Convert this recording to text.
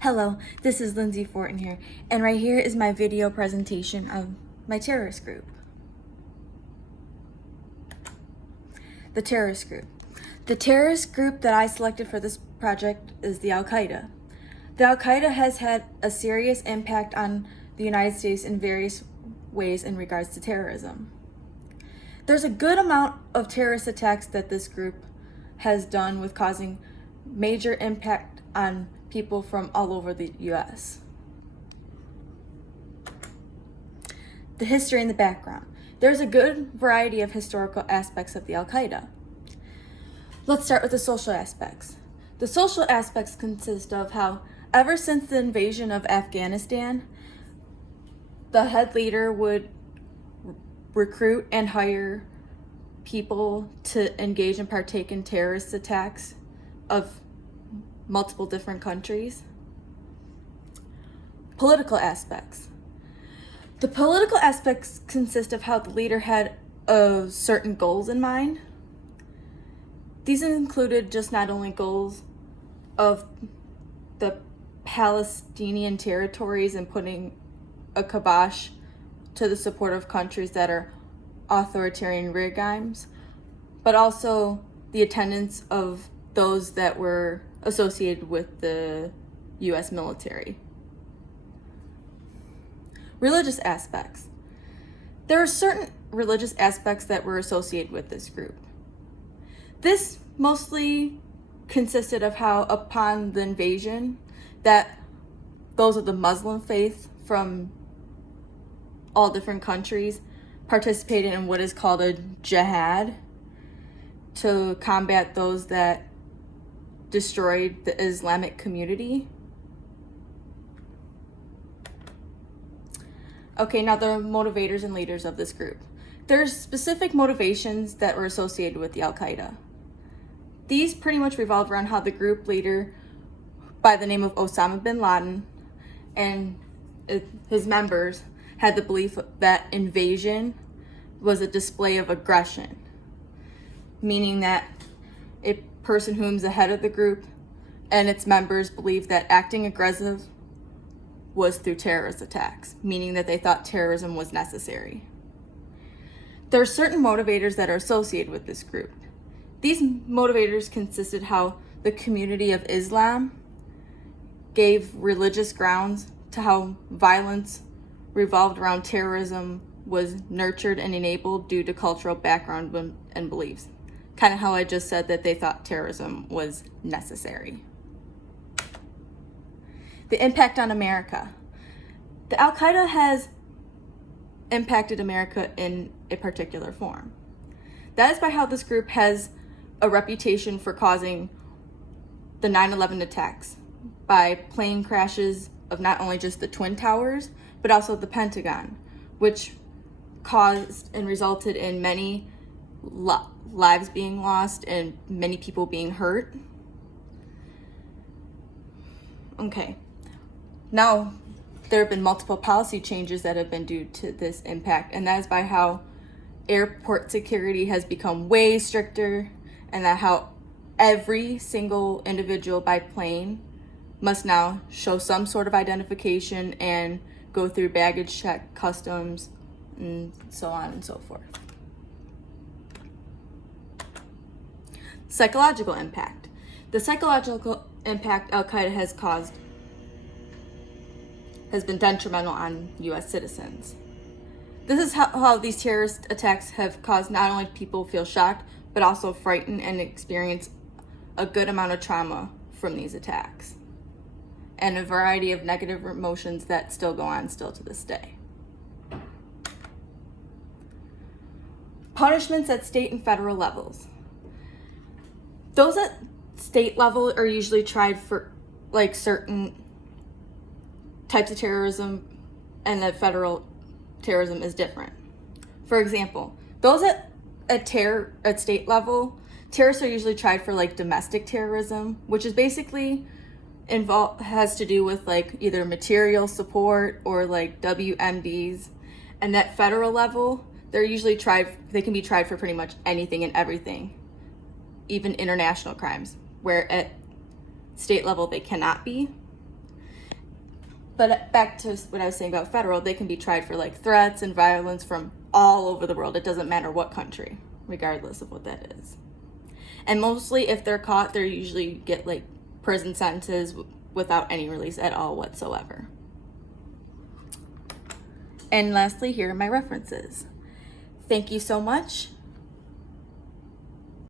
Hello, this is Lindsay Fortin here, and right here is my video presentation of my terrorist group. The terrorist group. The terrorist group that I selected for this project is the Al-Qaeda. The Al-Qaeda has had a serious impact on the United States in various ways in regards to terrorism. There's a good amount of terrorist attacks that this group has done with causing major impact on people from all over the US. The history and the background. There's a good variety of historical aspects of the Al-Qaeda. Let's start with the social aspects. The social aspects consist of how ever since the invasion of Afghanistan, the head leader would recruit and hire people to engage and partake in terrorist attacks of multiple different countries. Political aspects. The political aspects consist of how the leader had certain goals in mind. These included just not only goals of the Palestinian territories and putting a kibosh to the support of countries that are authoritarian regimes, but also the attendance of those that were associated with the US military. Religious aspects. There are certain religious aspects that were associated with this group. This mostly consisted of how upon the invasion that those of the Muslim faith from all different countries participated in what is called a jihad to combat those that destroyed the Islamic community. Okay, now the motivators and leaders of this group. There's specific motivations that were associated with the Al-Qaeda. These pretty much revolve around how the group leader by the name of Osama bin Laden and his members had the belief that invasion was a display of aggression, meaning that a person whom's the head of the group and its members believed that acting aggressive was through terrorist attacks, meaning that they thought terrorism was necessary. There are certain motivators that are associated with this group. These motivators consisted how the community of Islam gave religious grounds to how violence revolved around terrorism was nurtured and enabled due to cultural background and beliefs. Kind of how I just said that they thought terrorism was necessary. The impact on America. The Al-Qaeda has impacted America in a particular form. That is by how this group has a reputation for causing the 9/11 attacks by plane crashes of not only just the Twin Towers, but also the Pentagon, which caused and resulted in many lives being lost and many people being hurt. Okay, now there have been multiple policy changes that have been due to this impact, and that is by how airport security has become way stricter, and that how every single individual by plane must now show some sort of identification and go through baggage check, customs, and so on and so forth. Psychological impact. The psychological impact Al-Qaeda has caused has been detrimental on US citizens. This is how these terrorist attacks have caused not only people feel shocked, but also frightened and experience a good amount of trauma from these attacks, and a variety of negative emotions that still go on still to this day. Punishments at state and federal levels. Those at state level are usually tried for like certain types of terrorism, and that federal terrorism is different. For example, those at state level, terrorists are usually tried for like domestic terrorism, which is basically has to do with like either material support or like WMDs. And at federal level, they can be tried for pretty much anything and everything, even international crimes, where at state level they cannot be. But back to what I was saying about federal, they can be tried for like threats and violence from all over the world. It doesn't matter what country, regardless of what that is. And mostly if they're caught, they usually get like prison sentences without any release at all whatsoever. And lastly, here are my references. Thank you so much.